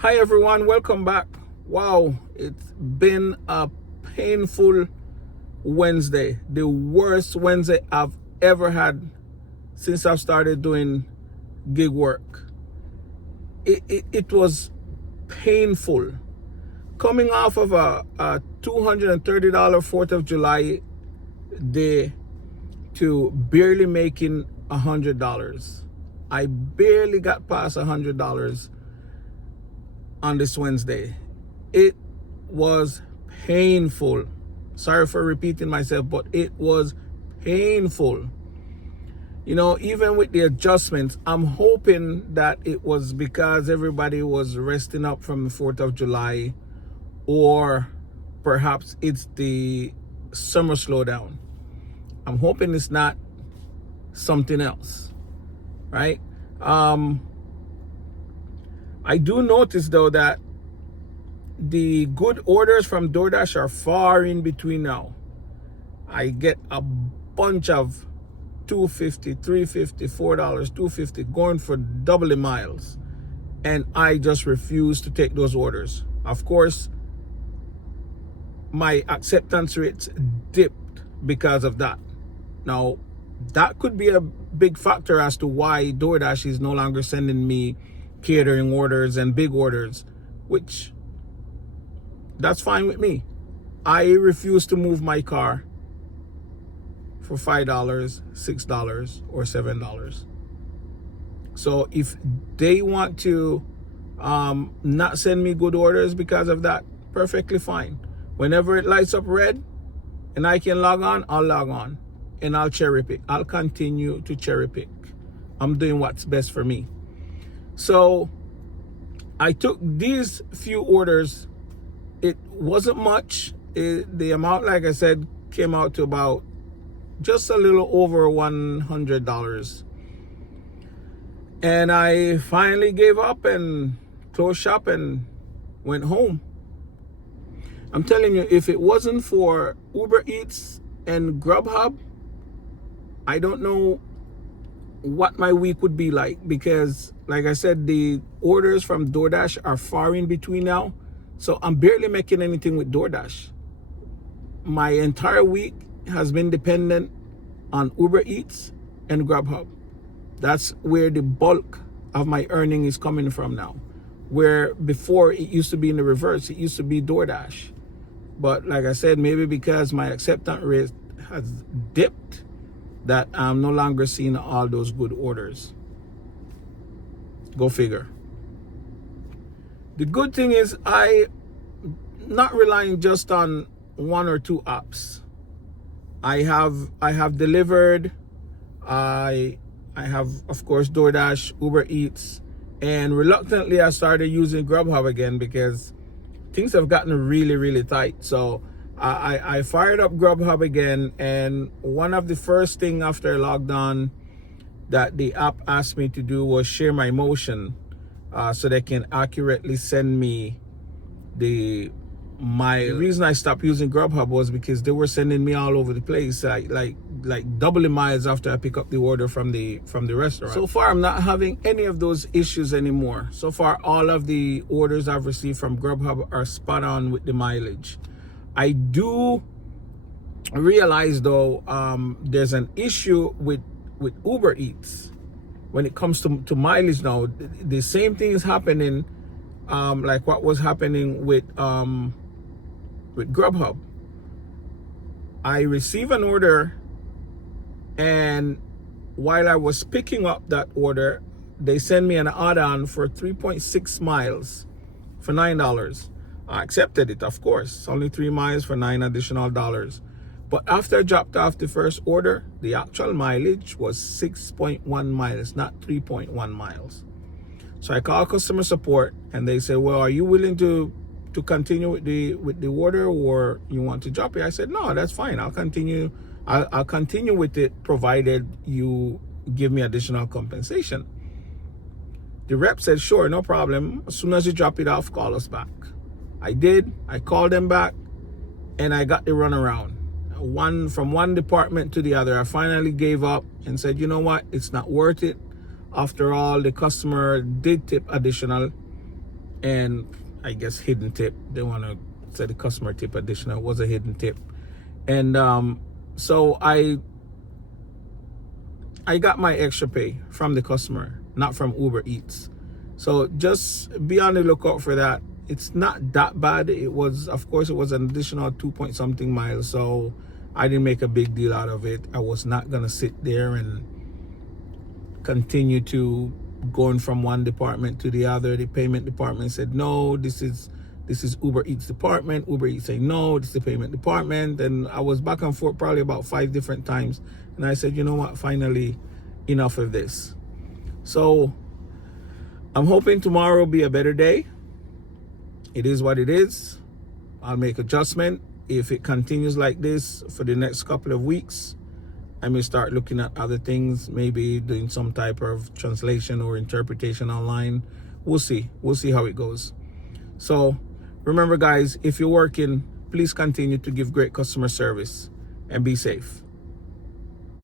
Hi everyone, welcome back. Wow, it's been a painful Wednesday. The worst Wednesday I've ever had since I've started doing gig work. It was painful. Coming off of a $230 4th of July day to barely making $100. I barely got past $100 on this Wednesday. It was painful. Sorry for repeating myself, but it was painful. You know, even with the adjustments, I'm hoping that it was because everybody was resting up from the 4th of July, or perhaps it's the summer slowdown. I'm hoping it's not something else, right? I do notice though that the good orders from DoorDash are far in between now. I get a bunch of $2.50, $3.50, $4, $2.50 going for double the miles, and I just refuse to take those orders. Of course, my acceptance rates dipped because of that. Now, that could be a big factor as to why DoorDash is no longer sending me catering orders and big orders, which that's fine with me. I refuse to move my car for $5, $6, or $7. So if they want to not send me good orders because of that, perfectly fine. Whenever it lights up red and I can log on, I'll log on and I'll cherry pick. I'll continue to cherry pick. I'm doing what's best for me. So I took these few orders. It wasn't much. The amount, like I said, came out to about just a little over $100. And I finally gave up and closed shop and went home. I'm telling you, if it wasn't for Ubereats and Grubhub, I don't know what my week would be like, because like I said, the orders from DoorDash are far in between now. So I'm barely making anything with DoorDash. My entire week has been dependent on Uber Eats and Grubhub. That's where the bulk of my earning is coming from now. Where before it used to be in the reverse, it used to be DoorDash. But like I said, maybe because my acceptance rate has dipped, that I'm no longer seeing all those good orders. Go figure. The good thing is I'm not relying just on one or two apps. I have Dlivrd, I have, of course, DoorDash, Uber Eats, and reluctantly I started using Grubhub again because things have gotten really tight. So I fired up Grubhub again, and one of the first thing after I logged on that the app asked me to do was share my motion, so they can accurately send me the reason I stopped using Grubhub was because they were sending me all over the place, like double the miles after I pick up the order from the restaurant. So far, I'm not having any of those issues anymore. So far, all of the orders I've received from Grubhub are spot on with the mileage. I do realize though, there's an issue with Uber Eats when it comes to mileage now. The same thing is happening, like what was happening with Grubhub. I receive an order, and while I was picking up that order, they send me an add-on for 3.6 miles for $9. I accepted it, of course. It's only 3 miles for $9 additional. But after I dropped off the first order, the actual mileage was 6.1 miles, not 3.1 miles. So I called customer support, and they said, well, are you willing to continue with the order, or you want to drop it? I said, no, that's fine. I'll continue with it, provided you give me additional compensation. The rep said, sure, no problem. As soon as you drop it off, call us back. I did. I called them back, and I got the runaround. From one department to the other. I finally gave up and said, you know what? It's not worth it. After all, the customer did tip additional. and I guess hidden tip. They want to say the customer tip additional. It was a hidden tip. And so I got my extra pay from the customer, not from Uber Eats. So just be on the lookout for that. It's not that bad. It was, of course, it was an additional 2-point-something miles. So I didn't make a big deal out of it. I was not going to sit there and continue to going from one department to the other. The payment department said, no, this is Uber Eats department. Uber Eats saying, no, this is the payment department. And I was back and forth probably about 5 different times. And I said, you know what, finally, enough of this. So I'm hoping tomorrow will be a better day. It is what it is. I'll make adjustment. If it continues like this for the next couple of weeks, I may start looking at other things, maybe doing some type of translation or interpretation online. We'll see. We'll see how it goes. So remember, guys, if you're working, please continue to give great customer service and be safe.